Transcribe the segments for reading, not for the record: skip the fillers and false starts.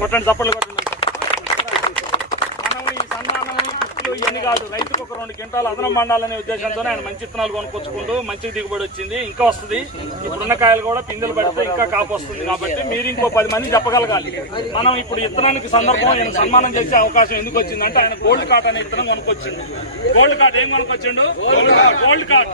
కొట్టండి, చప్పట్లు కొట్టండి. మనం ఈ సన్మానం గిఫ్ట్లు ఇవన్నీ కాదు, రైతుకు ఒక 2 క్వింటాలు అదనం మండాలనే ఉద్దేశంతోనే ఆయన మంచి విత్తనాలు కొనుక్కొచ్చుకుంటూ మంచి దిగుబడి వచ్చింది. ఇంకా వస్తుంది. ఇప్పుడున్న కాయలు కూడా పిందెలు పడితే ఇంకా కాపు వస్తుంది. కాబట్టి మీరు ఇంకో 10 మంది చెప్పగలగాలి. మనం ఇప్పుడు విత్తనానికి సందర్భం ఆయన సన్మానం చేసే అవకాశం ఎందుకు వచ్చిందంటే ఆయన గోల్డ్ కార్డ్ అనే విత్తనం కొనుక్కొచ్చిండు. గోల్డ్ కార్డ్ ఏం కొనుక్కొచ్చిండు? Gold card.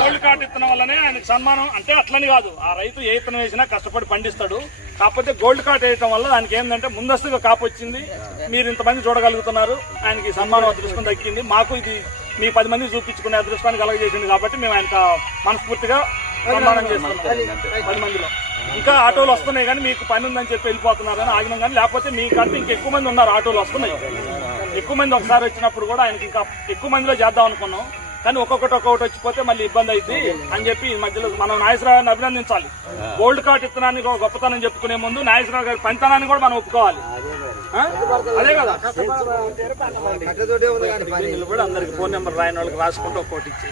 గోల్డ్ కార్డ్ విత్తనం వల్లనే ఆయనకు సన్మానం. అంటే అట్లని కాదు, ఆ రైతు ఏ విత్తనం వేసినా కష్టపడి పండిస్తాడు. కాకపోతే గోల్డ్ కార్డ్ వేయటం వల్ల దానికి ఏంటంటే ముందస్తుగా కాపు వచ్చింది. మీరు ఇంతమంది చూడగలుగుతున్నారు. ఆయనకి సన్మానం అదృష్టం దక్కింది. మాకు ఇది మీ 10 మంది చూపించుకునే అదృష్టాన్ని కలగజేసింది. కాబట్టి మేము ఆయనకు మనస్ఫూర్తిగా సన్మానం చేస్తున్నాం. 10 మందిలో ఇంకా ఆటోలు వస్తున్నాయి, కానీ మీకు పని ఉందని చెప్పి వెళ్ళిపోతున్నారని ఆగినాం. కానీ లేకపోతే మీకంటే ఇంకెక్కువ మంది ఉన్నారు. ఆటోలు వస్తున్నాయి ఎక్కువ మంది. ఒకసారి వచ్చినప్పుడు కూడా ఆయనకి ఇంకా ఎక్కువ మందిలో చేద్దాం అనుకున్నాం. కానీ ఒక్కొక్కటి వచ్చిపోతే మళ్ళీ ఇబ్బంది అయింది అని చెప్పి ఈ మధ్యలో మనం నాగేశ్వరరావు గారిని అభినందించాలి. గోల్డ్ కార్డ్ ఇత్తనాన్ని గొప్పతనం చెప్పుకునే ముందు నాగేశ్వరరావు గారి పనితనాన్ని కూడా మనం ఒప్పుకోవాలి. అదే కదా, నిలబడి అందరికి ఫోన్ నెంబర్ రాయని వాళ్ళకి రాసుకుంటూ ఒక్కోటి ఇచ్చి